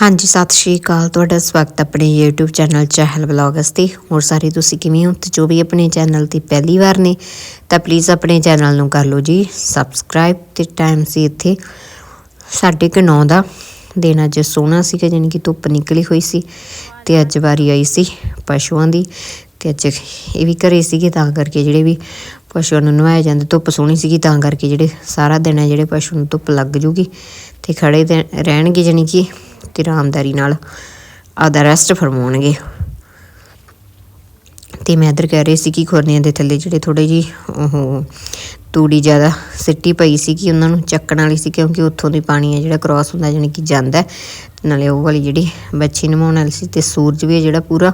ਹਾਂਜੀ, ਸਤਿ ਸ਼੍ਰੀ ਅਕਾਲ। ਤੁਹਾਡਾ ਸਵਾਗਤ ਆਪਣੇ YouTube ਚੈਨਲ ਚਹਿਲ ਵਲੌਗਸ ਤੇ। ਹੋਰ ਸਾਰੇ ਤੁਸੀਂ ਕਿਵੇਂ ਹੋ? ਤੇ ਜੋ ਵੀ ਆਪਣੇ ਚੈਨਲ ਤੇ ਪਹਿਲੀ ਵਾਰ ਨੇ, ਤਾਂ ਪਲੀਜ਼ ਆਪਣੇ ਚੈਨਲ ਨੂੰ ਕਰ ਲਓ ਜੀ ਸਬਸਕ੍ਰਾਈਬ ਤੇ ਟਾਈਮ ਸੀ ਇੱਥੇ ਸਾਢੇ ਕੁ ਨੌ ਦਾ। ਦਿਨ ਅੱਜ ਸੋਹਣਾ ਸੀਗਾ, ਜਾਣੀ ਕਿ ਧੁੱਪ ਨਿਕਲੀ ਹੋਈ ਸੀ ਤੇ ਅੱਜ ਵਾਰੀ ਆਈ ਸੀ ਪਸ਼ੂਆਂ ਦੀ ਤੇ ਅੱਜ ਇਹ ਵੀ ਘਰੇ ਸੀਗੇ, ਤਾਂ ਕਰਕੇ ਜਿਹੜੇ ਵੀ ਪਸ਼ੂਆਂ ਨੂੰ ਨਵਾਇਆ ਜਾਂਦਾ, ਧੁੱਪ ਸੋਹਣੀ ਸੀਗੀ, ਤਾਂ ਕਰਕੇ ਜਿਹੜੇ ਸਾਰਾ ਦਿਨ ਹੈ ਜਿਹੜੇ ਪਸ਼ੂ ਨੂੰ ਧੁੱਪ ਲੱਗ ਜੂਗੀ ਤੇ ਖੜੇ ਤੇ ਰਹਿਣਗੇ, ਜਾਣੀ ਕਿ ਤੇ ਆਰਾਮਦਾਰੀ ਨਾਲ ਆਦਾ ਰੈਸਟ ਫਰਮਾਉਣਗੇ। ਤੇ ਮੈਂ ਇੱਧਰ ਕਹਿ ਰਹੀ ਸੀ ਕਿ ਖੁਰਨੀਆਂ ਦੇ ਥੱਲੇ ਜਿਹੜੇ ਥੋੜੇ ਜੀ ਉਹ ਤੂੜੀ ਜ਼ਿਆਦਾ ਸਿੱਟੀ ਪਈ ਸੀ ਕਿ ਉਹਨਾਂ ਨੂੰ ਚੱਕਣ ਵਾਲੀ ਸੀ ਕਿਉਂਕਿ ਉੱਥੋਂ ਦੀ ਪਾਣੀ ਹੈ ਜਿਹੜਾ ਕ੍ਰਾਸ ਹੁੰਦਾ ਜਾਣੀ ਕਿ ਜਾਂਦਾ ਨਾਲੇ ਉਹ ਵਾਲੀ ਜਿਹੜੀ ਬੱਚੀ ਨਮਾਉਣ ਵਾਲੀ ਸੀ ਤੇ ਸੂਰਜ ਵੀ ਜਿਹੜਾ ਪੂਰਾ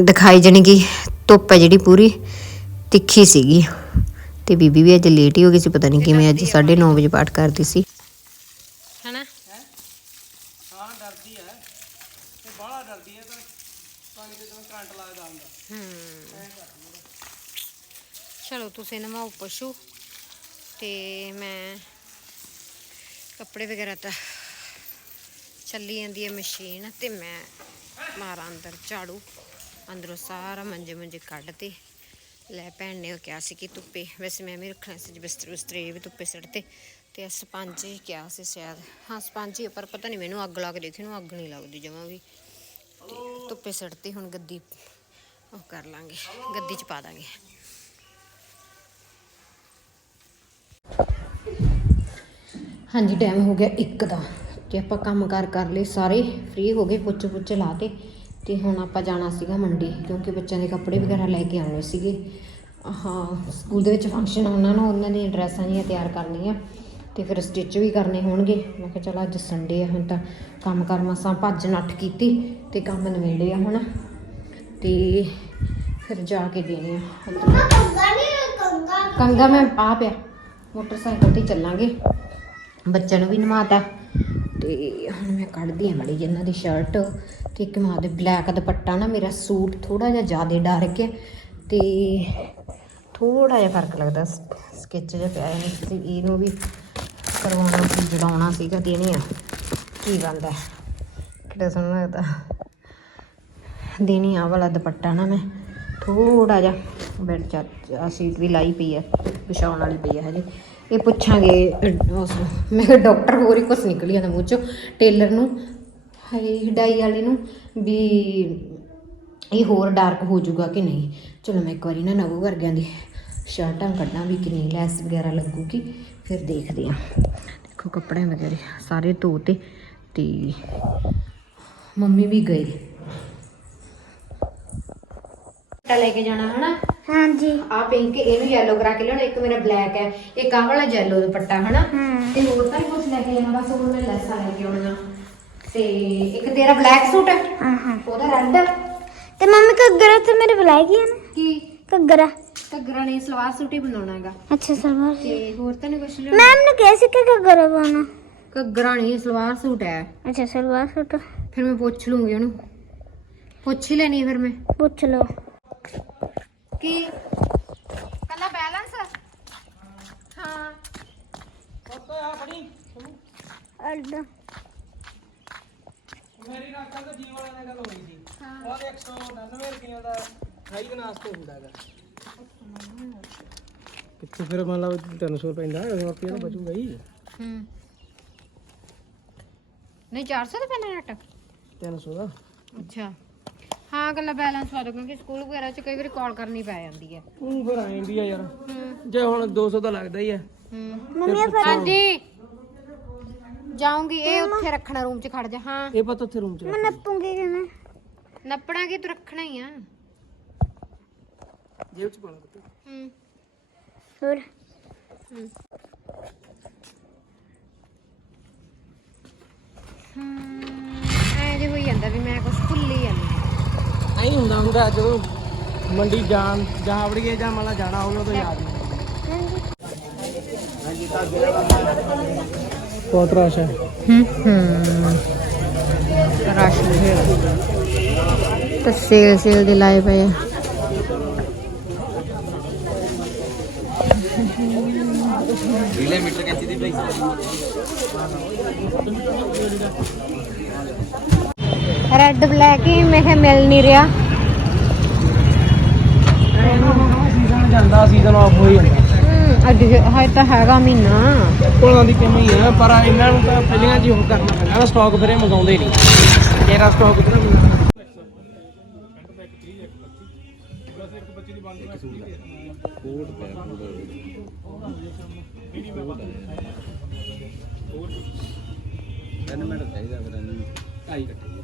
ਦਿਖਾਈ ਜਾਣੀ ਕਿ ਧੁੱਪ ਹੈ ਜਿਹੜੀ ਪੂਰੀ ਤਿੱਖੀ ਸੀਗੀ। ਤੇ ਬੀਬੀ ਵੀ ਅੱਜ ਲੇਟ ਹੀ ਹੋ ਗਈ ਸੀ ਪਤਾ ਨਹੀਂ ਕਿਵੇਂ ਅੱਜ 9:30 ਵਜੇ ਪਾਠ ਕਰਦੀ ਸੀ ਹਨਾ ਹਾਂ ਡਰਦੀ ਹੈ ਤੇ ਬਾਹਲਾ ਡਰਦੀ ਹੈ ਤਾਂ ਪਾਣੀ ਦੇ ਜਿਵੇਂ ਕਰੰਟ ਲੱਗਦਾ ਹੁੰਦਾ ਚਲੋ ਤੁਸੀਂ ਨਵਾਓ ਪਸ਼ੂ ਤੇ ਮੈਂ ਕੱਪੜੇ ਵਗੈਰਾ ਤਾਂ ਚੱਲੀ ਜਾਂਦੀ ਹੈ ਮਸ਼ੀਨ ਤੇ ਮੈਂ ਮਾਰਾਂ ਅੰਦਰ ਝਾੜੂ, ਅੰਦਰੋਂ ਸਾਰਾ ਮੰਜੇ ਮੰਜੇ ਕੱਢ ਤੇ ਲੈ ਭੈਣ ਨੇ ਕਿਹਾ ਸੀ ਕਿ ਧੁੱਪੇ, ਵੈਸੇ ਮੈਂ ਵੀ ਰੱਖਣਾ ਸੀ ਜੀ ਬਿਸਤਰ, ਬਿਸਤਰੇ ਵੀ ਧੁੱਪੇ ਸਿੱਟ ਤੇ ਇਹ ਸਪੰਜ ਹੀ ਕਿਹਾ ਸੀ ਸ਼ਾਇਦ। ਹਾਂ, ਸਪੰਜ ਹੀ ਪਰ ਪਤਾ ਨਹੀਂ ਮੈਨੂੰ ਅੱਗ ਲਾ ਕੇ ਦੇਖੀ ਨੂੰ ਅੱਗ ਨਹੀਂ ਲੱਗਦੀ ਜਮਾਂ ਵੀ। ਤੇ ਧੁੱਪੇ ਸਿੱਟਤੀ ਹੁਣ ਗੱਦੀ ਉਹ ਕਰ ਲਾਂਗੇ, ਗੱਦੀ ਚ ਪਾ ਦਾਂਗੇ। ਹਾਂਜੀ ਟਾਈਮ ਹੋ ਗਿਆ 1 ਦਾ ਤੇ ਆਪਾਂ ਕੰਮ ਕਾਰ ਕਰ ਲਏ ਸਾਰੇ ਫ੍ਰੀ ਹੋ ਗਏ ਪੁੱਛ ਪੁੱਛ ਲਾਤੇ ਤੇ। ਹੁਣ ਆਪਾਂ ਜਾਣਾ ਸੀਗਾ ਮੰਡੀ ਕਿਉਂਕਿ ਬੱਚਿਆਂ ਦੇ ਕੱਪੜੇ ਵਗੈਰਾ ਲੈ ਕੇ ਆਉਣੇ ਸੀਗੇ। ਹਾਂ ਸਕੂਲ ਦੇ ਵਿੱਚ ਫੰਕਸ਼ਨ ਹੋਣਾ ਨਾ ਉਹਨਾਂ ਦੀਆਂ ਡਰੈਸਾਂ ਜੀਆਂ ਤਿਆਰ ਕਰਨੀਆਂ ਤੇ ਫਿਰ ਸਟਿਚ ਵੀ ਕਰਨੇ ਹੋਣਗੇ। ਮੈਂ ਕਿਹਾ ਚਲ ਅੱਜ ਸੰਡੇ ਆ ਹੁਣ ਤਾਂ ਕੰਮ ਕਰ ਮਸਾਂ ਭੱਜ ਨੱਠ ਕੀਤੀ ਤੇ ਕੰਮ ਨਵੇੜੇ ਆ ਹੁਣ। ਤੇ ਫਿਰ ਜਾ ਕੇ ਦੇਣੇ ਆ। ਕੰਗਾ ਮੈਂ ਆ ਪਿਆ। ਮੋਟਰਸਾਈਕਲ ਤੇ ਚੱਲਾਂਗੇ। ਬੱਚਿਆਂ ਨੂੰ ਵੀ ਨਵਾਤਾ। ਤੇ ਹੁਣ ਮੈਂ ਕੱਢਦੀ ਆ ਮੜੀ ਇਹਨਾਂ ਦੀ ਸ਼ਰਟ ਤੇ ਇੱਕ ਮਾਂ ਦੇ ਬਲੈਕ ਦੁਪੱਟਾ ਨਾ, ਮੇਰਾ ਸੂਟ ਥੋੜਾ ਜਿਹਾ ਜ਼ਿਆਦਾ ਡਾਰਕ ਹੈ ਤੇ ਥੋੜਾ ਜਿਹਾ ਫ਼ਰਕ ਲੱਗਦਾ। ਸਕਿਚ ਜਿਹਾ ਪਿਆ ਹੈ ਤੇ ਇਹਨੂੰ ਵੀ ਕਰਵਾਉਣਾ ਸੀ, ਜੜਾਉਣਾ ਸੀਗਾ, ਦੇਣੀ ਆ। ਕੀ ਬੰਦਾ ਕਿਹੜਾ ਸੋਹਣਾ ਲੱਗਦਾ? ਦੇਣੀ ਆ ਵਾਲਾ ਦੁਪੱਟਾ ਨਾ ਮੈਂ। ਥੋੜਾ ਜਿਹਾ ਬੈਡ ਚਾ ਸੀਟ ਵੀ ਲਾਈ ਪਈ ਹੈ ਵਿਛਾਉਣ ਵਾਲੀ ਪਈ ਹੈ ਹਜੇ। ਇਹ ਪੁੱਛਾਂਗੇ, ਉਸ ਨੂੰ। ਮੈਂ ਕਿਹਾ ਡਾਕਟਰ ਹੋਰ ਹੀ ਕੁਛ ਨਿਕਲ ਜਾਂਦਾ ਮੂੰਹ ਚੋਂ, ਟੇਲਰ ਨੂੰ, ਹਾਏ, ਹਡਾਈ ਵਾਲੇ ਨੂੰ, ਵੀ ਇਹ ਹੋਰ ਡਾਰਕ ਹੋ ਜਾਊਗਾ ਕਿ ਨਹੀਂ। ਚਲੋ ਮੈਂ ਇੱਕ ਵਾਰੀ ਨਾ ਨਵੂ ਵਰਗਿਆਂ ਦੀ ਸ਼ਰਟਾਂ ਕੱਢਾਂ ਵੀ ਕਿੰਨੀ ਲੈਸ ਵਗੈਰਾ ਲੱਗੂਗੀ, ਫਿਰ ਦੇਖਦੇ ਹਾਂ। ਦੇਖੋ ਕੱਪੜੇ ਵਗੈਰੇ ਸਾਰੇ ਧੋਤੇ ਤੇ ਮੰਮੀ ਵੀ ਗਏ। ਟਾ ਲੈ ਕੇ ਜਾਣਾ ਹਨਾ? ਹਾਂਜੀ। ਆ ਪਿੰਕ ਇਹਨੂੰ ਯੈਲੋ ਕਰਾ ਕੇ ਲੈਣਾ ਇੱਕ ਮੇਰਾ ਬਲੈਕ ਹੈ। ਇੱਕ ਆਹ ਵਾਲਾ ਯੈਲੋ ਦੁਪੱਟਾ ਹਨਾ? ਤੇ ਹੋਰ ਤਾਂ ਨੀ ਕੁਝ ਲੈ ਕੇ ਜਾਣਾ ਬਸ ਉਹ ਮੈਂ ਲੈਸਾਂ ਲੈ ਕੇ ਆਉਣੀਆਂ। ਤੇ ਇੱਕ ਤੇਰਾ ਬਲੈਕ ਸੂਟ ਹੈ ਹਾਂ ਹਾਂ ਉਹਦਾ ਰੈੱਡ ਤੇ ਮੰਮੀ ਘੱਗਰਾ ਤੇ ਮੇਰੇ ਬੁਲਾਈ ਗਿਆ ਨਾ। ਕੀ? ਘੱਗਰਾ। ਘੱਗਰਾ ਨੇ ਸਲਵਾਰ ਸੂਟ ਹੀ ਬਣਾਉਣਾ ਹੈਗਾ। ਅੱਛਾ ਸਲਵਾਰ ਤੇ ਹੋਰ ਤਾਂ ਨਹੀਂ ਕੁਝ ਲੈਣਾ ਮੈਮ ਨੇ ਕਿਹਾ ਸੀ ਕਿ ਘੱਗਰਾ ਪਾਉਣਾ। ਘੱਗਰਾ ਨਹੀਂ ਸਲਵਾਰ ਸੂਟ ਹੈ। ਅੱਛਾ ਸਲਵਾਰ ਸੂਟ। ਫਿਰ ਮੈਂ ਪੁੱਛ ਲੂੰਗੀ ਉਹਨੂੰ। ਪੁੱਛ ਹੀ ਲੈਣੀ ਹੈ ਫਿਰ ਮੈਂ। ਪੁੱਛ ਲਓ। ਕੀ? ਕੱਲਾ ਬੈਲੈਂਸ ਹਾਂ। ਪੁੱਤ ਆ ਫੜੀ ਅੱਡਾ। ਮੇਰੀ ਨਾਲ ਕੱਲ ਜੀਵ ਵਾਲਿਆਂ ਨਾਲ ਗੱਲ ਹੋਈ ਸੀ। ਉਹਦੇ 199 ਰੁਪਈਆਂ ਦਾ ਖਾਈ ਦੇ ਨਾਸਤੇ ਹੁੰਦਾ ਹੈਗਾ। ਕਿੱਥੇ ਫਿਰ ਮੰਨ ਲਾ 300 ਪੈਂਦਾ 100 ਰੁਪਈਆ ਤਾਂ ਬਚੂਗਾ ਹੀ। ਹੂੰ। ਨਹੀਂ 400 ਦਾ ਪੈਣਾ ਨਟ 300 ਦਾ। ਅੱਛਾ। ਹਾਂ ਗੱਲਾਂ ਬੈਲੈਂਸ ਲਾ ਦੋ ਕਿਉਂਕਿ ਸਕੂਲ ਵਗੈਰਾ 'ਚ ਕਈ ਵਾਰੀ ਕਾਲ ਕਰਨੀ ਪੈ ਜਾਂਦੀ ਹੈ। ਉਹ ਫਿਰ ਆਏ ਵੀ ਆ ਯਾਰ। ਹੂੰ। ਜੇ ਹੁਣ 200 ਤਾਂ ਲੱਗਦਾ ਹੀ ਆ। ਹੂੰ। ਮੰਮੀ ਫਿਰ ਹਾਂਜੀ। ਜਾਉਂਗੀ ਇਹ ਉੱਥੇ ਰੱਖਣਾ ਰੂਮ 'ਚ ਖੜ ਜਾ ਹਾਂ। ਇਹ ਪਤਾ ਉੱਥੇ ਰੂਮ ਚ ਮੈਂ ਨੱਪੂਗੀ ਕਿਵੇਂ? ਨੱਪਣਾ ਕੀ ਤੂੰ ਰੱਖਣਾ ਹੀ ਆ। ਜੇਬ ਚ ਪਾਣਾ ਪੁੱਤ। ਹੂੰ। ਹੋਰ? ਹੂੰ। ਐ ਜੇ ਹੋਈ ਜਾਂਦਾ ਵੀ ਮੈਂ ਕੁਝ ਭੁੱਲੀ ਜਾਂਦੀ। ਹਾਂ। ਹੁੰਦਾ ਹੁੰਦਾ ਜਦੋਂ ਮੰਡੀ ਜਾਣ ਜਾਂ ਵੜੀਏ ਜਾਂ ਮਾਲਾ ਜਾਣਾ ਹੋਵੇ ਉਦੋਂ ਯਾਦ ਨਹੀਂ ਬਹੁਤ ਰਸ਼ ਹੈ। ਹੂੰ ਹੂੰ। ਰਸ਼ ਹੈ। ਤਾਂ ਸੇਲ ਸੇਲ ਦੇ ਲਾਏ ਪਏ ਆ। ਕਿਲੋਮੀਟਰ ਕਹਿੰਦੀ ਦੀ ਪ੍ਰਾਈਸ ਰੈੱਡ ਬਲੈਕ ਹੀ ਮੈਂ ਕਿਹਾ ਮਿਲ ਨਹੀਂ ਰਿਹਾ। ਸੀਜ਼ਨ ਜਾਂਦਾ ਸੀਜ਼ਨ ਆਫ ਹੋ ਜਾਂਦਾ ਹੂੰ ਅੱਜ ਹਾਏ ਤਾਂ ਹੈਗਾ ਮਹੀਨਾ। ਕੋਲਾਂ ਦੀ ਕਮੀ ਆ ਪਰ ਇਹਨਾਂ ਨੂੰ ਤਾਂ ਪਹਿਲੀਆਂ ਜੀ ਉਹ ਕਰਨਾ ਪੈਂਦਾ। ਨਾ ਸਟਾਕ ਫਿਰ ਇਹ ਮੰਗਾਉਂਦੇ ਨਹੀਂ। ਤੇਰਾ ਸਟਾਕ ਕਿਹੜਾ ਢਾਈ ਕੱਟੇ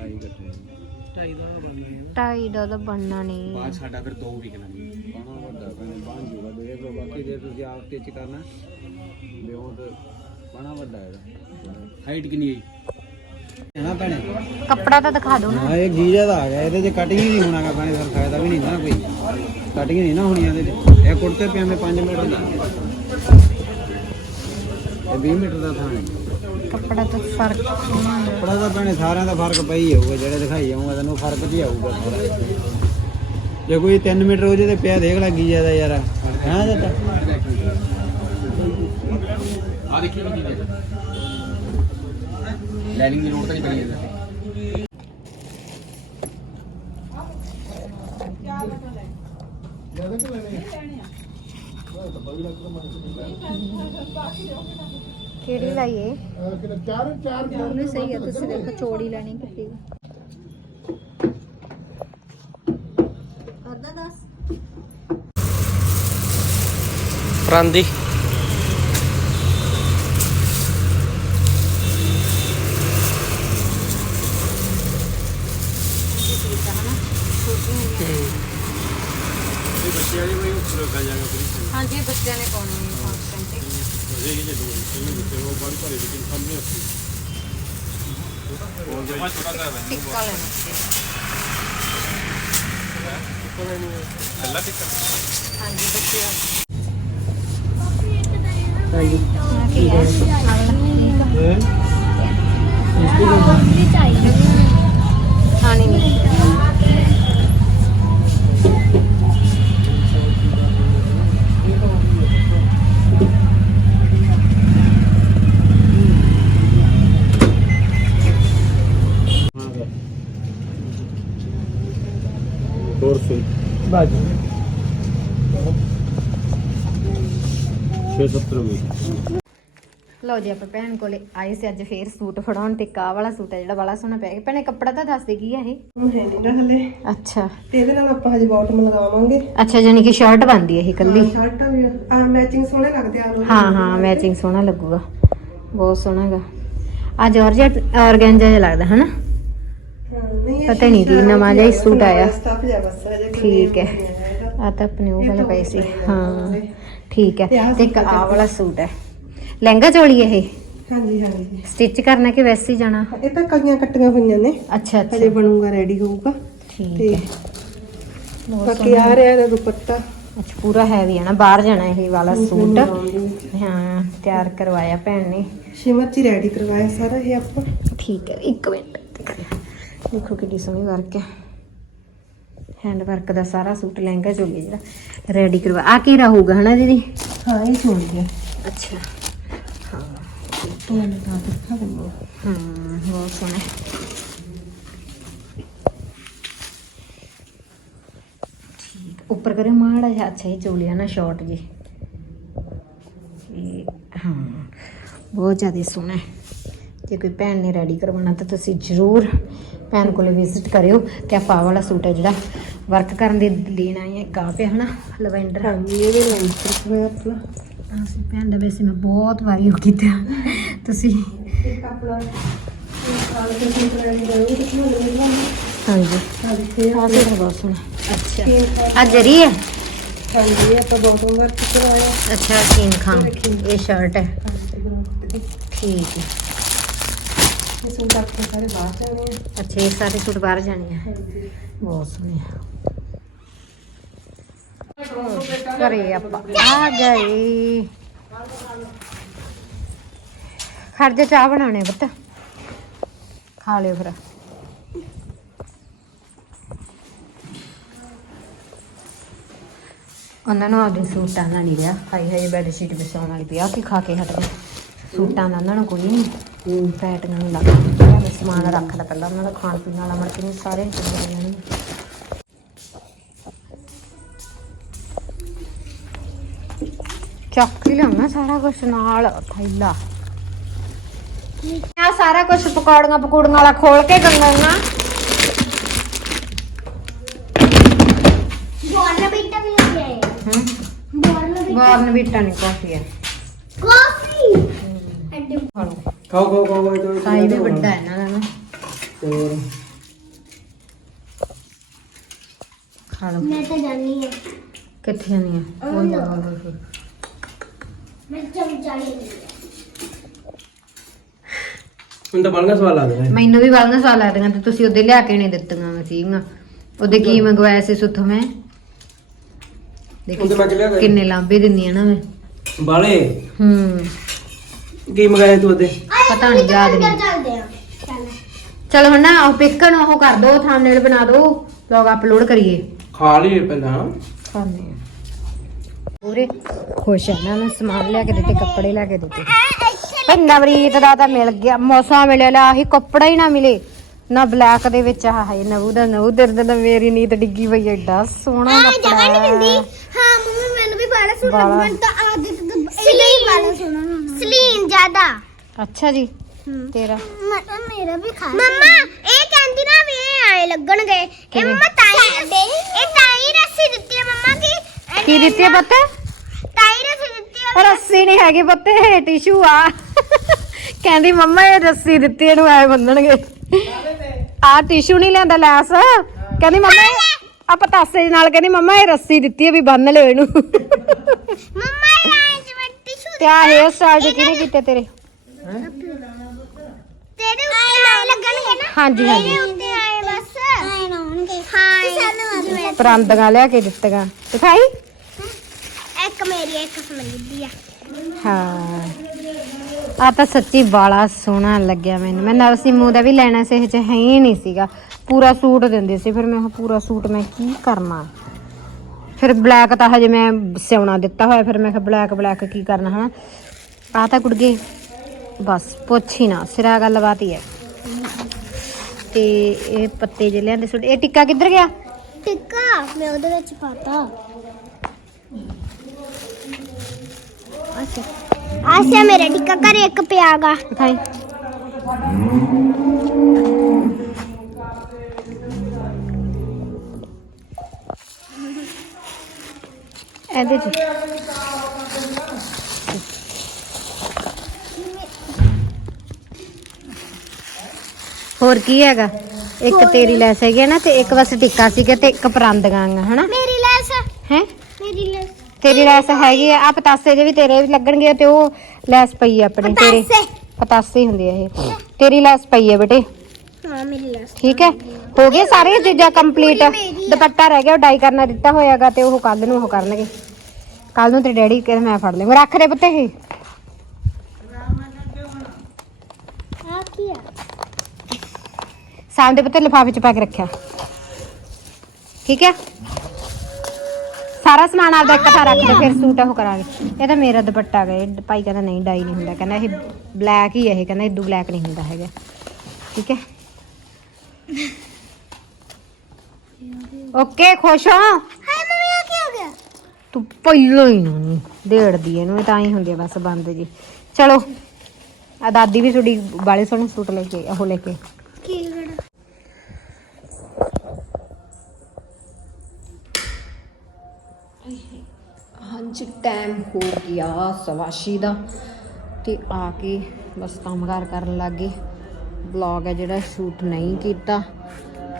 ਢਾਈ ਦਾ ਬਣਨਾ ਹੈ ਢਾਈ ਦਾ ਤਾਂ ਬਣਨਾ ਨਹੀਂ ਬਾਅਦ ਸਾਡਾ ਫਿਰ ਦੋ ਵਿਕਣਾ ਨਹੀਂ ਬਾਕੀ ਜੇ ਤੁਸੀਂ ਆਪ ਸਟਿਚ ਕਰਨਾ ਵੀ ਉਹ ਤਾਂ ਬਣਾ ਵੱਡਾ ਹੈ ਹਾਈਟ ਕਿੰਨੀ ਹੈ ਨਾ ਭੈਣੇ। ਕੱਪੜਾ ਤਾਂ ਦਿਖਾ ਦਿਓ ਨਾ। ਹਾਂ ਇਹ ਗੀਜਾ ਦਾ ਆ ਗਿਆ। ਇਹਦੇ 'ਚ ਕਟਿੰਗ ਨਹੀਂ ਹੋਣਾਗਾ ਭੈਣੇ ਸਰ ਫਾਇਦਾ ਵੀ ਨਹੀਂ ਨਾ ਕੋਈ। ਕਟਿੰਗ ਨਹੀਂ ਨਾ ਹੋਣੀ ਇਹਦੇ 'ਚ। ਇਹ ਕੁੜਤੇ ਪਜਾਮੇ 5 ਮੀਟਰ ਦਾ। ਇਹ 20 ਮੀਟਰ ਦਾ ਥਾਂ ਹੈ। ਕੱਪੜਾ ਤਾਂ ਫ਼ਰਕ ਕੱਪੜਾ ਤਾਂ ਭੈਣੇ ਸਾਰਿਆਂ ਦਾ ਫ਼ਰਕ ਪਈ ਜਾਊਗਾ ਜਿਹੜੇ ਦਿਖਾਈ ਜਾਊਗਾ ਤੈਨੂੰ ਫ਼ਰਕ ਜੀ ਆਊਗਾ ਥੋੜ੍ਹਾ। ਜੇ ਕੋਈ 3 ਮੀਟਰ ਹੋ ਜੇ ਤੇ ਪਿਆ ਦੇਖ ਲੈ ਗੀਜਾ ਦਾ ਯਾਰ। ਹਾਂ ਜੱਟਾ? ਆ ਦੇਖੀ ਕੀ ਚੀਜ਼ ਹੈ ਲੈਨਿੰਗ ਦੀ ਲੋੜ ਤਾਂ ਨਹੀਂ ਪੈਣੀ ਇਹਦੇ। ਕਿਹੜੀ ਲਾਈਏ? ਦੋਨੇ ਸਹੀ ਹੈ ਤੁਸੀਂ ਦੇਖੋ ਚੋੜੀ ਲੈਣੀ ਕਿੱਥੇ ਕਰਦਾ ਦੱਸ। ਪਰਾਂਦੀ ਹਾਂਜੀ ਬੱਚਿਆਂ ਨੇ ਪਾਉਣੀ ਹੈ ਫੰਕਸ਼ਨ ਤੇ ਟਿੱਕਾ ਲੈਣਾ ਸੀ ਹਾਂਜੀ ਬੱਚੇ ਕੀ ਹੈ ਖਾਣੀ ਨਹੀਂ ਹੋਰ ਸਹੀ ਬਾਜੀ 670 ਵੀ। ਲਓ ਜੀ ਆਪਾਂ ਭੈਣ ਕੋਲੇ ਆਏ ਸੀ ਅੱਜ ਫੇਰ ਸੂਟ ਫੜਾਉਣ ਤੇ ਕਾਹ ਵਾਲਾ ਸੂਟ ਹੈ ਜਿਹੜਾ ਬੜਾ ਸੋਹਣਾ ਪਿਆ ਗਿਆ। ਭੈਣੇ ਕੱਪੜਾ ਤਾਂ ਦੱਸ ਦੇ ਕੀ ਹੈ ਇਹ? ਹੈ ਨਹੀਂ ਨਾ ਹਲੇ। ਅੱਛਾ। ਤੇ ਇਹਦੇ ਨਾਲ ਆਪਾਂ ਹਜੇ ਬਾਟਮ ਲਗਾਵਾਂਗੇ। ਅੱਛਾ ਜਾਨੀ ਕਿ ਸ਼ਰਟ ਬਣਦੀ ਹੈ ਇਹ ਕੱਲੀ ਸ਼ਰਟਾਂ ਵੀ ਆ। ਮੈਚਿੰਗ ਸੋਹਣੇ ਲੱਗਦੇ ਆ ਹਾਂ ਹਾਂ ਮੈਚਿੰਗ ਸੋਹਣਾ ਲੱਗੂਗਾ। ਬਹੁਤ ਸੋਹਣਾ ਹੈਗਾ ਆ ਜਾਰਜਟ ਆਰਗੈਂਜਾ ਜਿਹਾ ਲੱਗਦਾ ਹਨਾ? ਪਤਾ ਨਹੀਂ ਕੀ ਨਵਾਂ ਜਿਹਾ ਸੂਟ ਆਇਆ। ਸਟਾਫ ਜਾ ਬਸ। ਠੀਕ ਹੈ। ਆ ਤਾਂ ਆਪਣੇ ਉਹ ਵਾਲੇ ਪਏ ਸੀ। ਹੀ। ਠੀਕ ਹੈ। ਤੇ ਇੱਕ ਆ ਵਾਲਾ ਸੂਟ ਹੈ। ਲਹਿੰਗਾ ਚੋਲੀ ਇਹ? ਹਾਂਜੀ ਹਾਂਜੀ। ਸਟਿਚ ਕਰਨਾ ਕਿ ਵੈਸੇ ਹੀ ਜਾਣਾ? ਇਹ ਤਾਂ ਕਈਆਂ ਕੱਟੀਆਂ ਹੋਈਆਂ ਨੇ। ਅੱਛਾ ਹਜੇ ਅੱਛਾ ਬਣੂਗਾ ਰੈਡੀ ਹੋਊਗਾ। ਠੀਕ ਹੈ। ਬਾਕੀ ਆ ਰਿਹਾ ਇਹਦਾ ਦੁਪੱਟਾ। ਅੱਛਾ ਪੂਰਾ ਹੈਵੀ ਹੈ ਨਾ। ਬਾਹਰ ਜਾਣਾ ਇਹ ਵਾਲਾ ਸੂਟ। ਹਾਂ ਤਿਆਰ ਕਰਵਾਇਆ ਭੈਣ ਨੇ। ਸ਼ਿਮਰ ਚ ਰੈਡੀ ਕਰਵਾਇਆ ਸਾਰਾ ਇਹ ਆਪਾਂ। ਠੀਕ ਹੈ ਇੱਕ ਮਿੰਟ। ਦੇਖੋ ਕਿੰਨੀ ਸੋਹਣੀ ਵਰਕ ਹੈ। ਹੈਂਡ ਵਰਕ ਦਾ ਸਾਰਾ ਸੂਟ ਲਹਿੰਗਾ ਚੋਲੀ ਜਿਹੜਾ ਰੈਡੀ ਕਰਵਾ ਆ ਕੀ ਰਹੂਗਾ ਹਨਾ ਦੀਦੀ? ਹਾਂ ਇਹ ਸੁਣ ਗਿਆ ਅੱਛਾ। ਤੂੰ ਲਗਾ ਦਿੱਤਾ ਮੈਨੂੰ ਹਾਂ ਬਹੁਤ ਸੋਹਣਾ ਹੈ। ਠੀਕ ਉੱਪਰ ਕਰੇ ਮਾੜਾ ਜਿਹਾ। ਅੱਛਾ ਹੀ ਚੋਲੀਆ ਨਾ ਸ਼ਾਰਟ ਜੀ। ਇਹ ਹਾਂ ਬਹੁਤ ਜ਼ਿਆਦਾ ਸੋਹਣਾ ਹੈ। ਜੇ ਕੋਈ ਭੈਣ ਨੇ ਰੈਡੀ ਕਰਵਾਉਣਾ ਤਾਂ ਤੁਸੀਂ ਜ਼ਰੂਰ ਭੈਣ ਕੋਲੇ ਵਿਜ਼ਿਟ ਕਰਿਓ ਤੇ ਆਹ ਵਾਲਾ ਸੂਟ ਹੈ ਜਿਹੜਾ ਵਰਕ ਕਰਨ ਦੇ ਦੇਣ ਆਏ ਹਾਂ ਗਾ ਪਿਆ ਹਨਾ ਲਵੈਂਡਰ। ਹਾਂਜੀ ਇਹਦੇ ਨਾਲ ਹੋਇਆ ਆਪਣਾ ਅਸੀਂ ਭੈਣ ਦਾ ਵੈਸੇ ਮੈਂ ਬਹੁਤ ਵਾਰੀ ਉਹ ਕੀਤਾ। ਤੁਸੀਂ? ਤੇ ਅੱਛਾ। ਆ ਜਰੀ ਹੈ? ਆਪਾਂ ਅੱਛਾ ਕੀਨ ਖਾਨ। ਇਹ ਸ਼ਰਟ ਹੈ। ਇਹ ਠੀਕ ਹੈ। ਸੂਟ ਆਪਣੇ ਸਾਰੇ ਬਾਹਰ ਜਾਣੇ ਆ। ਅੱਛਾ ਇਹ ਸਾਰੇ ਸੂਟ ਬਾਹਰ ਜਾਣੇ ਆ। ਬਹੁਤ ਸੋਹਣੇ ਆ ਘਰੇ ਆਪਾਂ ਆ ਗਏ। ਖਰਜਾ ਚਾਹ ਬਣਾਉਣੇ ਪੁੱਤ। ਖਾ ਲਿਓ ਫਿਰ। ਉਹਨਾਂ ਨੂੰ ਆਪਦੇ ਸੂਟਾਂ ਦਾ ਨਹੀਂ ਰਿਹਾ। ਹਾਈ ਹਾਈ ਬੈੱਡ ਸ਼ੀਟ ਵਿਛਾਉਣ ਵਾਲੀ ਪਿਆ ਕਿ ਖਾ ਕੇ ਹਟ ਗਏ। ਸੂਟਾਂ ਦਾ ਉਹਨਾਂ ਨੂੰ ਕੋਈ ਨਹੀਂ। ਪੈਟੀਆਂ ਨੂੰ ਲੱਗ ਸਮਾਨ ਰੱਖ ਲੈ ਪਹਿਲਾਂ ਉਹਨਾਂ ਦਾ ਖਾਣ ਪੀਣ ਵਾਲਾ ਮੜ ਕੇ ਸਾਰੇ ਚੱਲ ਜਾਣੇ। ਚੱਕ ਲਿਆਉਣਾ ਸਾਰਾ ਕੁਝ ਨਾਲ ਥੈਲਾ। ਆ ਸਾਰਾ ਕੁਝ ਪਕੌੜੀਆਂ ਪਕੌੜੀਆਂ ਵਾਲਾ ਖੋਲ ਕੇ ਗੰਗਾਂਗਾ ਬੋਰਨਵੀਟਾ ਵੀ ਲੈ ਆਏ। ਹੂੰ? ਬੋਰਨਵੀਟਾ ਬਾਰਨ ਵੀਟਾ ਨਹੀਂ ਕਾਫੀ ਹੈ। ਕਾਫੀ? ਐਂਡ ਖਾਓ। ਖਾਓ ਖਾਓ ਖਾਓ ਇਹ ਤਾਂ ਸਾਈ ਵੀ ਵੱਡਾ ਹੈ ਨਾ। ਹੋਰ? ਖਾ ਲਓ। ਮੈਂ ਤਾਂ ਜਾਣੀ ਹੈ ਕਿੱਥੇ ਨਹੀਂ ਬੋਲ ਮੈਂ ਚਮਚਾ ਲੈਣੀ ਹੁਣ ਤਾਂ ਬੜੀਆਂ ਸਵਾਲ ਆਉਂਦੇ ਨੇ ਮੈਨੂੰ ਵੀ ਵਾਲੀਆਂ ਸਾਲ ਲੱਗਦੀਆਂ ਤੇ ਤੁਸੀਂ ਉਹਦੇ ਲਿਆ ਕੇ ਨਹੀਂ ਦਿੱਤੀਆਂ ਮੈਂ ਸੀਗੀਆਂ ਉਹਦੇ ਕੀ ਮੰਗਵਾਇਆ ਸੀ ਸੁੱਥੋਂ ਮੈਂ? ਦੇਖੀ ਉਹਦੇ ਮੈਂ ਕੀ ਲਿਆ ਕੇ? ਕਿੰਨੇ ਲਾਂਬੇ ਦਿੰਦੀਆਂ ਨਾ ਮੈਂ। ਬਾਲੇ? ਹੂੰ। ਕੀ ਮੰਗਾਇਆ ਤੂੰ ਉਹਦੇ? ਪਤਾ ਨਹੀਂ ਯਾਦ ਨਹੀਂ ਚੱਲਦੇ ਆ। ਚੱਲ ਹੁਣ ਨਾ ਉਹ ਪਿਕ ਨੂੰ ਉਹ ਕਰ ਦੋ ਥੰਬਨੇਲ ਬਣਾ ਦੋ ਵਲੌਗ ਅਪਲੋਡ ਕਰੀਏ। ਖਾ ਲਈਏ ਪਹਿਲਾਂ। ਖਾਣੇ ਪੂਰੇ ਖੁਸ਼ ਹੈ ਨਾ ਮੈਂ ਸਮਾਨ ਲਿਆ ਕੇ ਦਿੱਤੇ ਕੱਪੜੇ ਲਿਆ ਕੇ ਦਿੱਤੇ। ਪਰ ਨਵਰੀਤ ਦਾ ਤਾਂ ਮਿਲ ਗਿਆ ਮੌਸਾ ਮਿਲਿਆ ਲਾ ਆਹੀ ਕੱਪੜਾ ਹੀ ਨਾ ਮਿਲੇ। ਨਾ ਬਲੈਕ ਦੇ ਵਿੱਚ ਆ ਹੈ ਨਵੂ ਦਾ ਨਵੂ ਦਰਦ ਦਾ ਮੇਰੀ ਨੀਂਦ ਡਿੱਗੀ ਪਈ ਐਡਾ ਸੋਹਣਾ ਕੱਪੜਾ ਹਾਂ। ਹੈ। ਮੰਮੀ ਮੈਨੂੰ ਵੀ ਬਾਲਾ ਸੁਣ ਬਾਲਾ। ਮੈਨੂੰ ਤਾਂ ਆਦਤ ਸਲੀਨ। ਬਾਲਾ ਸੁਣਾ ਸਲੀਨ ਜ਼ਿਆਦਾ। ਅੱਛਾ ਜੀ। ਤੇਰਾ। ਮੇਰਾ ਵੀ ਖਾ ਮੰਮਾ ਇਹ ਕਹਿੰਦੀ ਨਾ ਵੀ ਇਹ ਆਏ ਲੱਗਣਗੇ। ਇਹ? ਮੰਮਾ ਤਾਈ ਇਹ ਤਾਈ ਰੱਸੀ ਦਿੱਤੀ ਹੈ ਮੰਮਾ ਕੀ ਕੀ ਦਿੱਤੀ ਹੈ ਪੁੱਤ? ਤਾਈ ਰੱਸੀ ਦਿੱਤੀ ਹੈ ਰੱਸੀ ਨਹੀਂ ਹੈਗੀ ਪੁੱਤ ਇਹ ਟਿਸ਼ੂ ਆ। ਕਹਿੰਦੀ ਮੰਮਾ ਇਹ ਰੱਸੀ ਦਿੱਤੀ ਇਹਨੂੰ ਐ ਬੰਨਣਗੇ। ਆ ਟਿਸ਼ੂ ਨਹੀਂ ਲੈਂਦਾ ਲੈਸ। ਕਹਿੰਦੀ ਮੰਮਾ ਆ ਪਤਾਸੇ ਦੇ ਨਾਲ ਕਹਿੰਦੀ ਮੰਮਾ ਇਹ ਰੱਸੀ ਦਿੱਤੀ ਹੈ ਵੀ ਬੰਨ ਲਿਓ ਇਹਨੂੰ। ਮੰਮਾ ਇਹ ਆਏ ਜਿਵੇਂ ਟਿਸ਼ੂ ਤੇ ਆ ਹੇਅਰ ਸਟਾਈਲ ਕਿਹਨੇ ਕੀਤੇ ਤੇਰੇ? ਤੇਰੇ ਉੱਤੇ ਆਏ ਲੱਗਣਗੇ ਨਾ ਹਾਂਜੀ ਹਾਂਜੀ। ਤੇਰੇ ਉੱਤੇ ਆਏ ਬਸ। ਆਏ ਨਾ ਹੋਣਗੇ ਹਾਂ ਜਿਵੇਂ ਪਰਾਂਦੀਆਂ ਲਿਆ ਕੇ ਦਿੱਤੀਆਂ। ਦਿਖਾਈ ਇੱਕ ਮੇਰੀ ਇੱਕ ਸਮਝ ਦੀ ਆ। ਹਾਂ। ਆ ਤਾਂ ਸੱਚੀ ਬਾਲਾ ਸੋਹਣਾ ਲੱਗਿਆ ਮੈਨੂੰ। ਮੈਂ ਨਵਸਿਮੂ ਦਾ ਵੀ ਲੈਣਾ ਸੀ ਇਹ ਚ ਹੈ ਹੀ ਨਹੀਂ ਸੀਗਾ। ਪੂਰਾ ਸੂਟ ਦਿੰਦੇ ਸੀ ਫਿਰ ਮੈਂ ਕਿਹਾ ਪੂਰਾ ਸੂਟ ਮੈਂ ਕੀ ਕਰਨਾ? ਫਿਰ ਬਲੈਕ ਤਾਂ ਹਜੇ ਮੈਂ ਸਿਉਣਾ ਦਿੱਤਾ ਹੋਇਆ ਫਿਰ ਮੈਂ ਕਿਹਾ ਬਲੈਕ ਬਲੈਕ ਕੀ ਕਰਨਾ ਹਨਾ? ਆ ਤਾਂ ਕੁੜਗੇ ਬਸ ਪੁੱਛ ਹੀ ਨਾ ਸਿਰਾ ਗੱਲਬਾਤ ਹੀ ਹੈ। ਤੇ ਇਹ ਪੱਤੇ ਜੇ ਲਿਆਂਦੇ ਸੁੱਟ ਇਹ ਟਿੱਕਾ ਕਿੱਧਰ ਗਿਆ? ਟਿੱਕਾ ਮੈਂ ਉਹਦੇ ਵਿੱਚ ਪਾਤਾ। ਅੱਛਾ। ਆਸਿਆ ਮੇਰਾ ਟਿੱਕਾ ਘਰੇ ਇੱਕ ਪਿਆਗਾ ਦਿਖਾਈ। ਇਹਦੇ ਚ। ਹੋਰ ਕੀ ਹੈਗਾ? ਇੱਕ ਤੇਰੀ ਲੈਸ ਹੈਗੀ ਆ ਨਾ ਤੇ ਇੱਕ ਬਸ ਟਿੱਕਾ ਸੀਗਾ ਤੇ ਇੱਕ ਪਰੰਦੀਆਂ ਗਾ ਹਨਾ? ਮੇਰੀ ਲੈਸ। ਹੈ? ਮੇਰੀ ਲੈਸ। ਤੇਰੀ ਲੈਸ ਹੈਗੀ ਆ। ਆ ਪਤਾਸੇ ਦੇ ਵੀ ਤੇਰੇ ਵੀ ਲੱਗਣਗੇ ਤੇ ਉਹ ਲੈਸ ਪਈ ਆ ਆਪਣੇ ਤੇਰੇ। ਪਤਾਸੇ। ਹੁੰਦੇ ਆ ਇਹ। ਤੇਰੀ ਲੈਸ ਪਈ ਆ ਬੇਟੇ। ਹਾਂ ਮੇਰੀ ਲੈਸ ਠੀਕ ਹੈ? ਹੋ ਗਏ ਸਾਰੇ ਚੀਜ਼ਾਂ ਕੰਪਲੀਟ ਦੁਪੱਟਾ ਰਹਿ ਗਿਆ ਉਹ ਡਾਈ ਕਰਨਾ ਦਿੱਤਾ ਹੋਇਆਗਾ ਤੇ ਉਹ ਕੱਲ ਨੂੰ ਉਹ ਕਰਨਗੇ। ਕੱਲ ਨੂੰ ਤੇ ਡੈਡੀ ਕਹਿੰਦੇ ਮੈਂ ਫੜ ਲਵਾਂਗਾ ਰੱਖ ਦੇ ਪੁੱਤੇ ਇਹ ਆ ਕੀ ਆ ਦੇ ਪੁੱਤੇ ਲਿਫਾਫੇ ਚ ਪਾ ਕੇ ਰੱਖਿਆ। ਠੀਕ ਹੈ? ਸਾਰਾ ਸਮਾਨ ਆਪਦਾ ਇੱਕ ਥਾਂ ਰੱਖ ਦੇ ਫਿਰ ਸੂਟ ਉਹ ਕਰਾਂਗੇ। ਇਹ ਤਾਂ ਮੇਰਾ ਦੁਪੱਟਾ ਗਾ ਇਹ ਭਾਈ ਕਹਿੰਦਾ ਨਹੀਂ ਡਾਈ ਨਹੀਂ ਹੁੰਦਾ। ਕਹਿੰਦਾ ਇਹ ਬਲੈਕ ਹੀ ਹੈ ਇਹ ਕਹਿੰਦਾ ਇਦੂ ਬਲੈਕ ਨਹੀਂ ਹੁੰਦਾ ਹੈਗਾ। ਠੀਕ ਹੈ? ਓਕੇ ਖੁਸ਼ ਹੋ? ਹਾਏ ਮੰਮੀ ਆ ਕੀ ਹੋ ਗਿਆ? ਤੂੰ ਪਹਿਲਾਂ ਹੀ ਨੂੰ ਦੇੜਦੀ ਇਹਨੂੰ ਇਹ ਤਾਂ ਹੀ ਹੁੰਦੀ ਆ ਬਸ ਬੰਦ ਜੀ। ਚਲੋ ਆ ਦਾਦੀ ਵੀ ਤੁਹਾਡੀ ਬਾਲੇ ਸੋਹਣੇ ਸੂਟ ਲੈ ਕੇ ਉਹ ਲੈ ਕੇ। ਹਾਂਜੀ ਟਾਈਮ ਹੋ ਗਿਆ ਸਵਾਸ਼ੀ ਦਾ ਤੇ ਆ ਕੇ ਬਸ ਕੰਮਕਾਰ ਕਰਨ ਲੱਗੇ। ਬਲੌਗ ਹੈ ਜਿਹੜਾ ਸ਼ੂਟ ਨਹੀਂ ਕੀਤਾ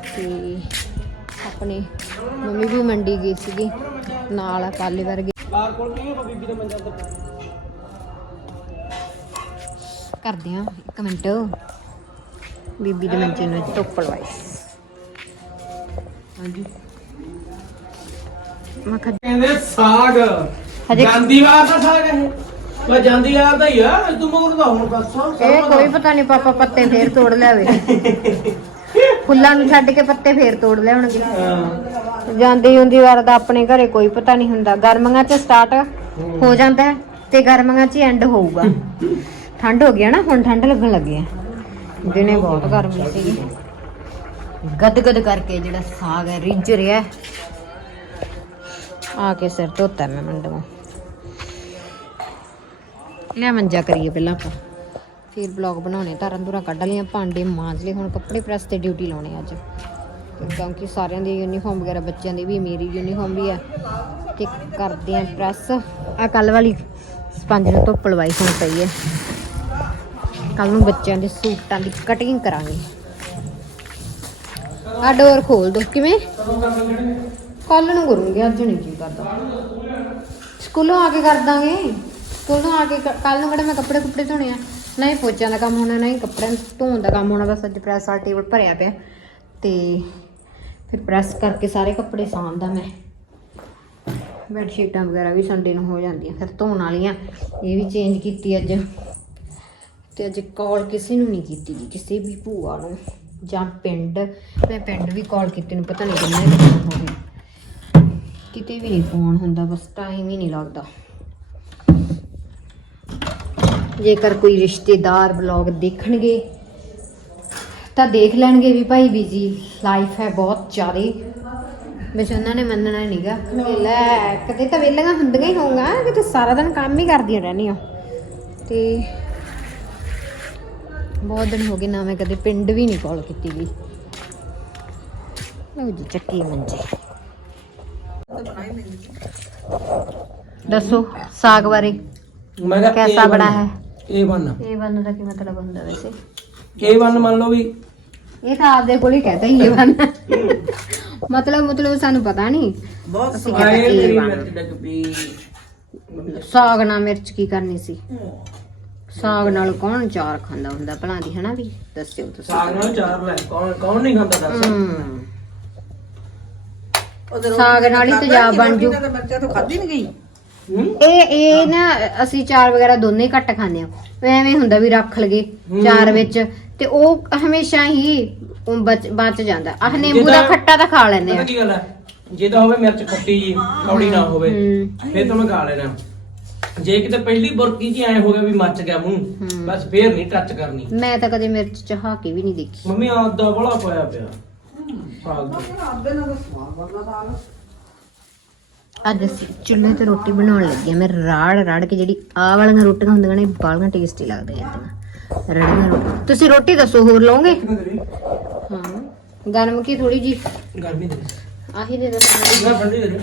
ਤੇ ਆਪਣੇ ਮੰਮੀ ਵੀ ਮੰਡੀ ਗਈ ਸੀਗੀ ਨਾਲ ਪਾਲੇ ਵਰਗੇ। ਬਾਹਰ ਕੋਲ ਨਹੀਂ ਹੈ ਬੀਬੀ ਦਾ ਮੰਜਾ ਕਰਦੇ ਆ ਇੱਕ ਮਿੰਟ। ਬੀਬੀ ਦੇ ਮੰਜੇ ਨੂੰ ਧੁੱਪ ਲਵਾਈ। ਹਾਂਜੀ। ਮੈਂ ਕਿਹਾ ਕਹਿੰਦੇ ਸਾਗ। ਹਜੇ- ਜਾਂਦੀ ਵਾਰ ਦਾ ਸਾਗ ਹੈ ਮੈਂ ਜਾਂਦੀ ਵਾਰ ਦਾ ਹੀ ਆ ਤੂੰ ਮਗਰ ਦਾ ਹੁਣ ਬਸ ਇਹ ਕੋਈ ਪਤਾ ਨਹੀਂ ਪਾਪਾ ਪੱਤੇ ਫੇਰ ਤੋੜ ਲਿਆਵੇ। ਫੁੱਲਾਂ ਨੂੰ ਛੱਡ ਕੇ ਪੱਤੇ ਫੇਰ ਤੋੜ ਲਿਆਉਣਗੇ। ਹਾਂ। ਜਾਂਦੀ ਹੁੰਦੀ ਵਾਰ ਦਾ ਆਪਣੇ ਘਰੇ ਕੋਈ ਪਤਾ ਨਹੀਂ ਹੁੰਦਾ। ਗਰਮੀਆਂ 'ਚ ਸਟਾਰਟ ਹੋ ਜਾਂਦਾ ਹੈ ਤੇ ਗਰਮੀਆਂ 'ਚ ਐਂਡ ਹੋਊਗਾ। ਠੰਡ ਹੋ ਗਿਆ ਨਾ ਹੁਣ ਠੰਡ ਲੱਗਣ ਲੱਗੀ ਹੈ। ਦਿਨੇ ਬਹੁਤ ਗਰਮੀ ਸੀਗੀ। ਗਦਗਦ ਕਰਕੇ ਜਿਹੜਾ ਸਾਗ ਹੈ ਰਿੱਝ ਰਿਹਾ ਹੈ। ਆ ਕੇ ਸਿਰ ਧੋਤਾ ਮੈਂ ਮੰਡਵਾ ਲਿਆ ਮੰਜਾ ਕਰੀਏ ਪਹਿਲਾਂ ਆਪਾਂ। ਫਿਰ ਬਲੌਗ ਬਣਾਉਣੇ, ਧਾਰਾਂ ਧੁਰਾਂ ਕੱਢ ਲਈਆਂ, ਭਾਂਡੇ ਮਾਂਜ ਲਏ, ਹੁਣ ਕੱਪੜੇ ਪ੍ਰੈਸ ਤੇ ਡਿਊਟੀ ਲਾਉਣੇ ਅੱਜ। ਕਿਉਂਕਿ ਸਾਰਿਆਂ ਦੀ ਯੂਨੀਫਾਰਮ ਵਗੈਰਾ, ਬੱਚਿਆਂ ਦੀ ਵੀ, ਮੇਰੀ ਯੂਨੀਫਾਰਮ ਵੀ ਆ। ਤੇ ਕਰਦੇ ਆ ਪ੍ਰੈਸ ਆ ਕੱਲ ਵਾਲੀ ਸਪੰਜ ਨੂੰ ਧੁੱਪ ਲਵਾਈ ਹੁਣ ਪਈ ਹੈ ਕੱਲ ਨੂੰ ਬੱਚਿਆਂ ਦੇ ਸੂਟਾਂ ਦੀ ਕਟਿੰਗ ਕਰਾਂਗੇ। ਆ ਡੋਰ ਖੋਲ ਦੋ। ਕਿਵੇਂ? ਕੱਲ ਨੂੰ ਕਰੂੰਗੀ, ਅੱਜ ਨਹੀਂ ਜੀ ਕਰਦਾ। ਸਕੂਲੋਂ ਆ ਕੇ ਕਰ ਦਾਂਗੇ। ਸਕੂਲੋਂ ਆ ਕੇ ਕੱਲ ਨੂੰ ਕਿਹੜਾ ਮੈਂ ਕੱਪੜੇ ਕੁੱਪੜੇ ਧੋਣੇ ਆ। ਨਾ ਹੀ ਪੋਚਿਆਂ ਦਾ ਕੰਮ ਹੋਣਾ ਨਾ ਹੀ ਕੱਪੜਿਆਂ ਧੋਣ ਦਾ ਕੰਮ ਹੋਣਾ, ਬਸ ਅੱਜ ਪ੍ਰੈਸ ਵਾਲਾ ਟੇਬਲ ਭਰਿਆ ਪਿਆ। ਤੇ ਫਿਰ ਪ੍ਰੈਸ ਕਰਕੇ ਸਾਰੇ ਕੱਪੜੇ ਸਾਂਭਦਾ ਮੈਂ। ਬੈੱਡ ਸ਼ੀਟਾਂ ਵਗੈਰਾ ਵੀ ਸੰਡੇ ਨੂੰ ਹੋ ਜਾਂਦੀਆਂ, ਫਿਰ ਧੋਣ ਵਾਲੀਆਂ, ਇਹ ਵੀ ਚੇਂਜ ਕੀਤੀ ਅੱਜ। ਤੇ ਅੱਜ ਕਾਲ ਕਿਸੇ ਨੂੰ ਨਹੀਂ ਕੀਤੀ ਜੀ, ਕਿਸੇ ਵੀ ਭੂਆ ਨੂੰ ਜਾਂ ਪਿੰਡ। ਮੈਂ ਪਿੰਡ ਵੀ ਕਾਲ ਕੀਤੀ ਨੂੰ, ਪਤਾ ਨਹੀਂ ਕਿੰਨੇ ਦਿਨ ਹੋ ਗਏ। ਕਿਤੇ ਵੀ ਨਹੀਂ ਫੋਨ ਹੁੰਦਾ, ਬਸ ਟਾਈਮ ਹੀ ਨਹੀਂ ਲੱਗਦਾ। ਜੇਕਰ ਕੋਈ ਰਿਸ਼ਤੇਦਾਰ ਵਲੌਗ ਦੇਖਣਗੇ, ਤਾਂ ਦੇਖ ਲੈਣਗੇ ਵੀ ਭਾਈ ਬੀਜੀ ਲਾਈਫ ਹੈ ਬਹੁਤ ਜ਼ਿਆਦੀ। ਵੈਸੇ ਉਹਨਾਂ ਨੇ ਮੰਨਣਾ ਨਹੀਂਗਾ ਲੈ, ਕਦੇ ਤਾਂ ਵੇਲੀਆਂ ਹੁੰਦੀਆਂ ਹੀ ਹੋਊਗਾ ਕਿਤੇ ਸਾਰਾ ਦਿਨ ਕੰਮ ਹੀ ਕਰਦੀਆਂ ਰਹਿੰਦੀਆਂ। ਤੇ ਬਹੁਤ ਦਿਨ ਹੋ ਗਏ ਨਾ ਮੈਂ ਕਦੇ ਪਿੰਡ ਵੀ ਨਹੀਂ ਕਾਲ ਕੀਤੀ ਗਈ ਲਓ ਜੀ, ਚੱਕੀ ਮੰਜੇ। ਦੱਸੋ ਸਾਗ ਬਾਰੇ ਮੈਂ ਕਿਹਾ ਕੈਸਾ ਬੜਾ ਹੈ? A1 ਇਹ ਬੰਨ ਦਾ ਕੀ ਮਤਲਬ ਹੁੰਦਾ ਵੈਸੇ? A1 ਮੰਨ ਲਓ ਵੀ ਇਹ ਤਾਂ ਆਪਦੇ ਕੋਲ ਹੀ ਕਹਤਾ ਹੀ ਇਹ ਬੰਨ ਮਤਲਬ ਮਤਲਬ ਸਾਨੂੰ ਪਤਾ ਨਹੀਂ। ਬਹੁਤ ਕਹਿੰਦੇ ਮੇਰੀ A1 ਮਿਰਚ ਡੱਗ ਪਈ ਸਾਗ ਨਾਲ ਮਿਰਚ ਕੀ ਕਰਨੀ ਸੀ? ਸਾਗ ਨਾਲ ਕੌਣ ਚਾਰ ਖਾਂਦਾ ਹੁੰਦਾ? ਭਲਾ ਦੀ ਹਨਾ ਵੀ? ਦੱਸਿਓ ਤੁਸੀਂ। ਸਾਗ ਨਾਲ ਚਾਰ ਲੈ ਕੌਣ ਕੌਣ ਨਹੀਂ ਖਾਂਦਾ ਦੱਸ। ਹਮ। ਸਾਗ ਨਾਲ ਹੀ ਤੇਜ਼ਾਬ ਬਣ ਜੂ। ਹੂੰ? ਇਹ ਇਹ ਨਾ ਅਸੀਂ ਚਾਰ ਵਗੈਰਾ ਦੋਨੇ ਹੀ ਘੱਟ ਖਾਂਦੇ ਆ ਐਵੇਂ ਹੁੰਦਾ ਵੀ ਰੱਖ ਲਗੇ ਚਾਰ ਵਿੱਚ ਤੇ ਉਹ ਹਮੇਸ਼ਾ ਹੀ ਉਹ ਬਚ ਬਚ ਜਾਂਦਾ। ਆਹ ਨਿੰਬੂ ਦਾ ਜਿੱਦਾਂ- ਖੱਟਾ ਤਾਂ ਖਾ ਲੈਂਦੇ ਪਤਾ ਆ ਕੀ ਗੱਲ ਹੈ? ਜੇ ਤਾਂ ਹੋਵੇ ਮਿਰਚ ਖੱਟੀ ਜੀ ਕੌੜੀ ਨਾ ਹੋਵੇ ਹੂੰ। ਫਿਰ ਤਾਂ ਮੈਂ ਖਾ ਲੈਣਾ। ਜੇ ਕਿਤੇ ਪਹਿਲੀ ਬੁਰਕੀ ਜੀ ਐ ਹੋ ਗਿਆ ਵੀ ਮੱਚ ਗਿਆ ਮੂੰਹ ਹੂੰ। ਬਸ ਫੇਰ ਨਹੀਂ ਟੱਚ ਕਰਨੀ। ਮੈਂ ਤਾਂ ਕਦੇ ਮਿਰਚ ਚਹਾ ਕੇ ਵੀ ਨਹੀਂ ਦੇਖੀ। ਮੰਮੀ ਆਦਾ ਬੜਾ ਪਾਇਆ ਪਿਆ। ਅੱਜ ਅਸੀਂ ਚੁੱਲ੍ਹੇ ਤੇ ਰੋਟੀ ਬਣਾਉਣ ਲੱਗੇ ਆ ਮੈਂ ਰਾੜ ਰਾੜ ਕੇ ਜਿਹੜੀ ਆਹ ਵਾਲੀਆਂ ਰੋਟੀਆਂ ਹੁੰਦੀਆਂ ਨੇ ਬਾਲੀਆਂ ਟੇਸਟੀ ਲੱਗਦੀਆਂ ਇਦਾਂ ਰੜੀਆਂ ਰੋਟੀ ਤੁਸੀਂ ਰੋਟੀ ਦੱਸੋ ਹੋਰ ਲਓਗੇ? ਹਾਂ। ਗਰਮ ਕੀ ਥੋੜੀ ਜੀ? ਗਰਮੀ ਦੇ ਆਹੀ ਦੇ ਦੋ ਠੰਡੀ ਦੇ ਦੇ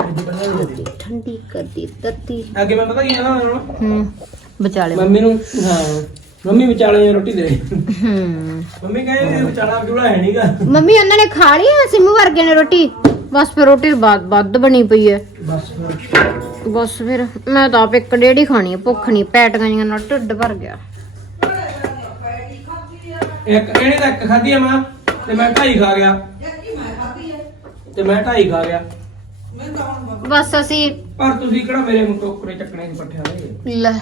ਇੱਥੇ ਪਹਿਲਾਂ ਦੇ ਦੇ। ਠੰਡੀ ਕਰਦੀ ਤੱਤੀ। ਅੱਗੇ ਮੈਂ ਪਤਾ ਕੀ ਕਹਿੰਦਾ ਹੂੰ। ਵਿਚਾਲੇ ਮੰਮੀ ਨੂੰ ਹਾਂ। ਮੰਮੀ ਵਿਚਾਲੇ ਰੋਟੀ ਦੇ। ਹੂੰ। ਮੰਮੀ ਕਹਿੰਦੇ ਵਿਚਾਲਾ ਜੁੜਾ ਹੈ ਨਹੀਂਗਾ ਮੰਮੀ ਉਹਨਾਂ ਨੇ ਖਾ ਲਈ ਆ ਸਿੰਮੂ ਵਰਗੇ ਨੇ ਰੋਟੀ? ਬਸ ਫਿਰ ਰੋਟੀ ਵੱਧ ਵੱਧ ਬਣੀ ਪਈ ਹੈ ਬਸ ਫਿਰ। ਬਸ ਫਿਰ ਮੈਂ ਤਾਂ ਆਪ ਇੱਕ ਡੇਢ ਹੀ ਖਾਣੀ ਹੈ ਭੁੱਖ ਨਹੀਂ ਪੈਟੀਆਂ ਜਿਹੀਆਂ ਨਾਲ ਢਿੱਡ ਭਰ ਗਿਆ। ਇੱਕ ਇਹਨੇ ਤਾਂ ਇੱਕ ਖਾਧੀ ਆ ਮਾਂ ਤੇ ਮੈਂ ਢਾਈ ਖਾ ਗਿਆ। ਤੇ ਮੈਂ ਢਾਈ ਖਾ ਗਿਆ। ਬਸ ਅਸੀਂ ਪਰ ਤੁਸੀਂ ਕਿਹੜਾ ਮੇਰੇ ਨੂੰ ਟੋਕਰੇ ਚੱਕਣੇ ਦੀ ਪੱਠਿਆਂ ਦੇ? ਲੈ।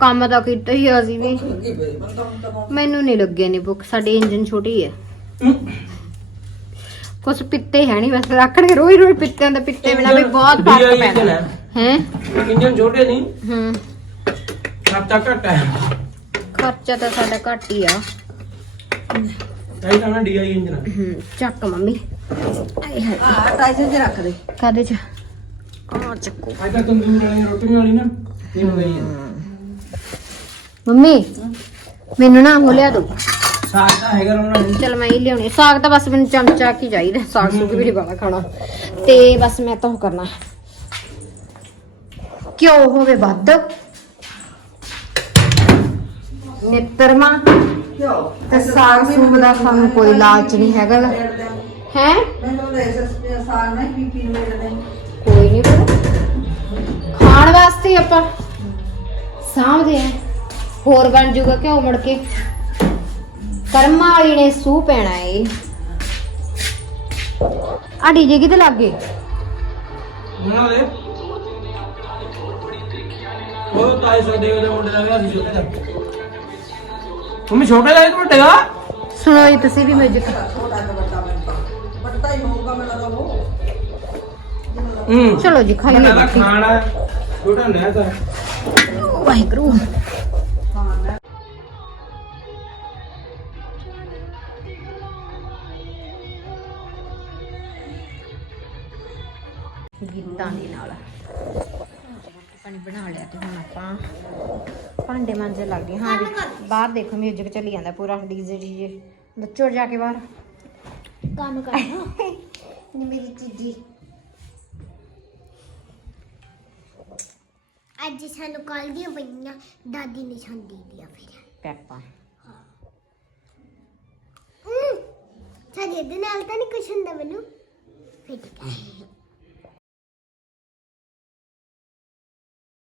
ਕੰਮ ਤਾਂ ਕੀਤਾ ਹੀ ਆ ਅਸੀਂ ਵੀ। ਮੈਨੂੰ ਨਹੀਂ ਲੱਗਿਆ ਨਹੀਂ ਭੁੱਖ ਸਾਡੀ ਇੰਜਨ ਛੋਟੀ ਹੈ ਕੁਛ ਪਿੱਤੇ ਹੈ ਨਹੀਂ ਬਸ ਰੱਖਣਗੇ ਰੋਈ ਰੋਈ ਪਿੱਤਿਆਂ ਦੇ ਪਿੱਤੇ ਬਿਨਾ ਵੀ ਬਹੁਤ ਫ਼ਰਕ ਪੈਣਾ ਹੈ। ਇੰਜਨ ਛੋਟੇ ਨਹੀਂ ਹੂੰ। ਖਰਚਾ ਘੱਟ ਹੈ। ਖਰਚਾ ਤਾਂ ਸਾਡਾ ਘੱਟ ਹੀ ਆ। ਐਂ ਤਾਂ ਨਾ ਡੀਆਈ ਇੰਜਨ। ਹੂੰ ਚੱਕ ਮੰਮੀ। ਆਏ ਹਾਏ। ਆ ਟਾਈਸਨ ਚ ਰੱਖ ਦੇ। ਕਾਦੇ ਚ? ਆ ਚੱਕੋ। ਅੱਜ ਤਾਂ ਤੰਦੂਰ ਵਾਲੀ ਰੋਟੀਆਂ ਵਾਲੀ ਨਾ ਇਹ ਗਈ ਹੈ ਮੰਮੀ ਮੈਨੂੰ ਨਾ ਉਹ ਲਿਆ ਦੋ। ਸਾਗ ਤਾਂ ਹੈਗਾ ਉਹਨਾਂ ਨੂੰ ਚਲ ਮੈਂ ਹੀ ਲਿਆਉਣੀ। ਸਾਗ ਤਾਂ ਬਸ ਮੈਨੂੰ ਚਮਚਾ ਕੀ ਚਾਹੀਦਾ। ਸਾਗ ਸੁਗ ਵੀ ਨਹੀਂ ਬਾਲਾ ਖਾਣਾ। ਤੇ ਬਸ ਮੈਂ ਤਾਂ ਉਹ ਕਰਨਾ। ਕਿਉਂ ਹੋਵੇ ਵੱਧ। ਨਿੱਤਰਮਾ ਤੇ ਸਾਗ ਸੁਗ ਦਾ ਸਾਨੂੰ ਕੋਈ ਲਾਲਚ ਨਹੀਂ ਹੈਗਾ ਹੈ? ਮੈਨੂੰ ਸਾਗ ਨਹੀਂ। ਕੋਈ ਨਹੀਂ ਖਾਣ ਵਾਸਤੇ ਆਪਾਂ ਸਾਂਭਦੇ ਆ। ਹੋਰ ਬਣ ਜੂਗਾ ਕਿਉਂ ਮੁੜ ਕੇ? ਕਰਮਾਂ ਵਾਲੀ ਨੇ ਸੂ ਪੈਣਾ ਏ। ਆ ਡੀਜੇ ਕਿਤੇ ਲੱਗ ਗਏ? ਉਹਨਾਂ ਦੇ। ਉਹ ਤਾਈ ਸਾਡੇ ਉਹਦੇ ਮੁੰਡੇ ਦਾ ਵਿਆਹ ਸੀ ਛੋਟੇ ਦਾ। ਮੰਮੀ ਛੋਟੇ ਦਾ ਇਹ ਦਾ? ਸੁਣੋ ਜੀ ਤੁਸੀਂ ਵੀ ਮਿਊਜ਼ਿਕ ਹੀ ਹੋਊਗਾ ਮੈਨੂੰ ਲੱਗਦਾ ਉਹ ਹੂੰ ਚਲੋ ਜੀ ਖਾਈਏ। ਖਾਣਾ ਛੋਟਾ ਨਾ ਤਾਂ ਵਾਹਿਗੁਰੂ। ਗੀਤਾਂ ਦੇ ਨਾਲ। ਪਾਣੀ ਬਣਾ ਲਿਆ ਤੇ ਹੁਣ ਆਪਾਂ ਭਾਂਡੇ ਮਾਂਜੇ ਲੱਗਦੇ ਹਾਂ ਬਾਹਰ ਦੇਖੋ ਮਿਊਜ਼ਿਕ ਚੱਲੀ ਜਾਂਦਾ ਪੂਰਾ ਡੀਜੇ ਡੀਜੇ ਬੱਚੋ ਜਾ ਕੇ ਬਾਹਰ। ਕੰਮ ਕਰਨਾ ਨੀ ਮੇਰੀ ਚੀਜੀ। ਅੱਜ ਸਾਨੂੰ ਕੱਲ ਦੀਆਂ ਪਈਆਂ ਦਾਦੀ ਨੇ ਛੰਦੀ ਦੀਆਂ ਫਿਰ। ਪੈਪਾ। ਸਾਡੇ ਦੇ ਨਾਲ ਤਾਂ ਨਹੀਂ ਕੁਛ ਹੁੰਦਾ ਮੈਨੂੰ। ਫਿਰ ਠੀਕ ਹੈ।